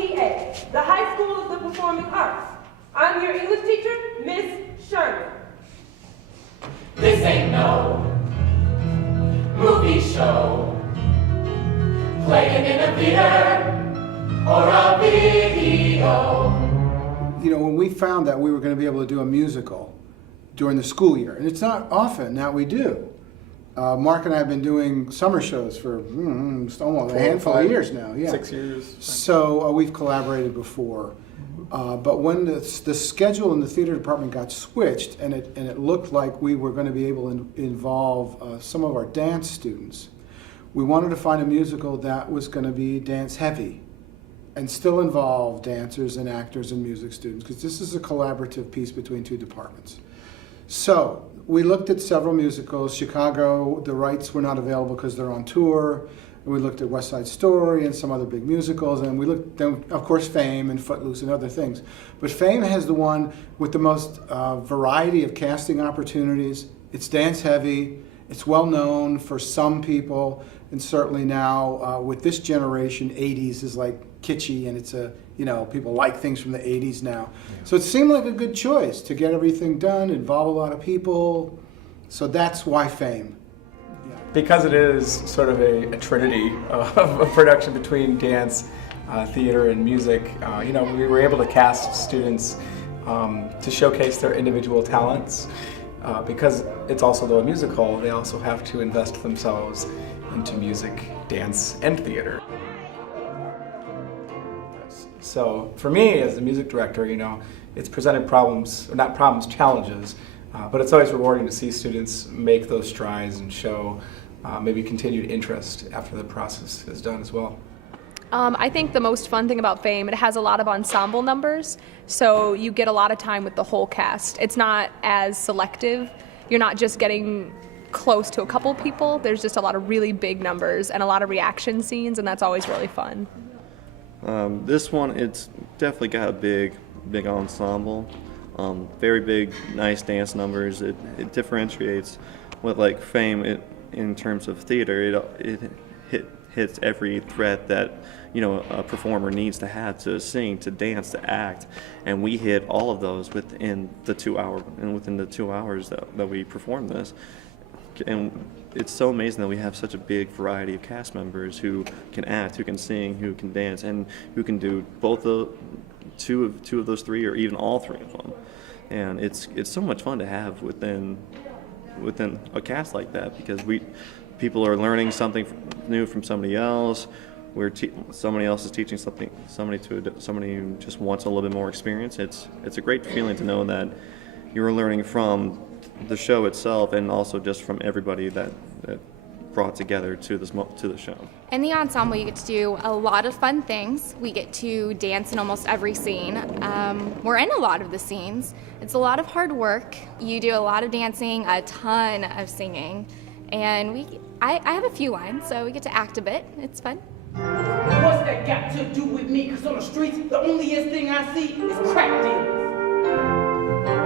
HSPA, the High School of the Performing Arts. I'm your English teacher, Miss Sherman. This ain't no movie show, playing in a theater or a video. You know, when we found that we were going to be able to do a musical during the school year, and it's not often that we do. Mark and I have been doing summer shows for almost a handful of years now. Yeah, 6 years. So we've collaborated before. But when the schedule in the theater department got switched, and it looked like we were going to be able to involve some of our dance students, we wanted to find a musical that was going to be dance heavy and still involve dancers and actors and music students, because this is a collaborative piece between two departments. So we looked at several musicals. Chicago, the rights were not available because they're on tour. We looked at West Side Story and some other big musicals, and we looked then, of course, Fame and Footloose and other things. But Fame has the one with the most variety of casting opportunities. It's dance heavy. It's well known for some people, and certainly now with this generation, 80s is like kitschy, and it's people like things from the 80s now. Yeah. So it seemed like a good choice to get everything done, involve a lot of people. So that's why Fame. Because it is sort of a trinity of a production between dance, theater, and music, we were able to cast students to showcase their individual talents. Because it's also though a musical, they also have to invest themselves into music, dance, and theater. So for me as a music director, it's presented challenges, but it's always rewarding to see students make those strides and show maybe continued interest after the process is done as well. I think the most fun thing about Fame, it has a lot of ensemble numbers, so you get a lot of time with the whole cast. It's not as selective. You're not just getting close to a couple people. There's just a lot of really big numbers and a lot of reaction scenes, and that's always really fun. This one, it's definitely got a big ensemble. Very big, nice dance numbers. It differentiates with like Fame. In terms of theater, it hits every thread that a performer needs to have to sing, to dance, to act, and we hit all of those within the 2 hours that we perform this. And it's so amazing that we have such a big variety of cast members who can act, who can sing, who can dance, and who can do both two of those three, or even all three of them. And it's so much fun to have within a cast like that, because people are learning something new from somebody else. Somebody else is teaching somebody who just wants a little bit more experience. It's a great feeling to know that you're learning from the show itself, and also just from everybody that brought together to the show. In the ensemble, you get to do a lot of fun things. We get to dance in almost every scene. We're in a lot of the scenes. It's a lot of hard work. You do a lot of dancing, a ton of singing, and I have a few lines, so we get to act a bit. It's fun. What's that got to do with me? Because on the streets, the onlyest thing I see is crack dealers,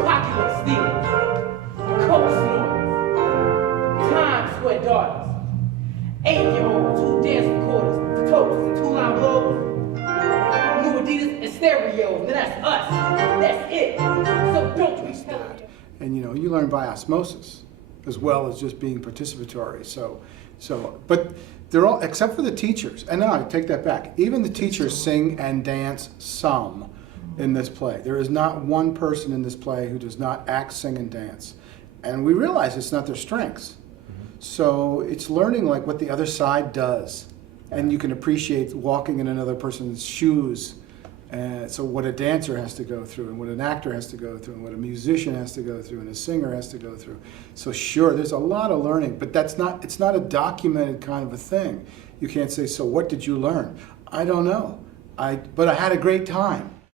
pocketbook stealers, coke snorters, Times Square daughters, 8-year-olds who dance recorders, toast and two-line blows, new Adidas and stereos. Now that's us. That's it. So don't be stupid. And you learn by osmosis as well as just being participatory. But they're all, except for the teachers, and no, I take that back. Even the teachers sing and dance some in this play. There is not one person in this play who does not act, sing, and dance. And we realize it's not their strengths. So it's learning like what the other side does. And you can appreciate walking in another person's shoes. So what a dancer has to go through, and what an actor has to go through, and what a musician has to go through, and a singer has to go through. So sure, there's a lot of learning, but it's not a documented kind of a thing. You can't say, so what did you learn? I don't know. But I had a great time.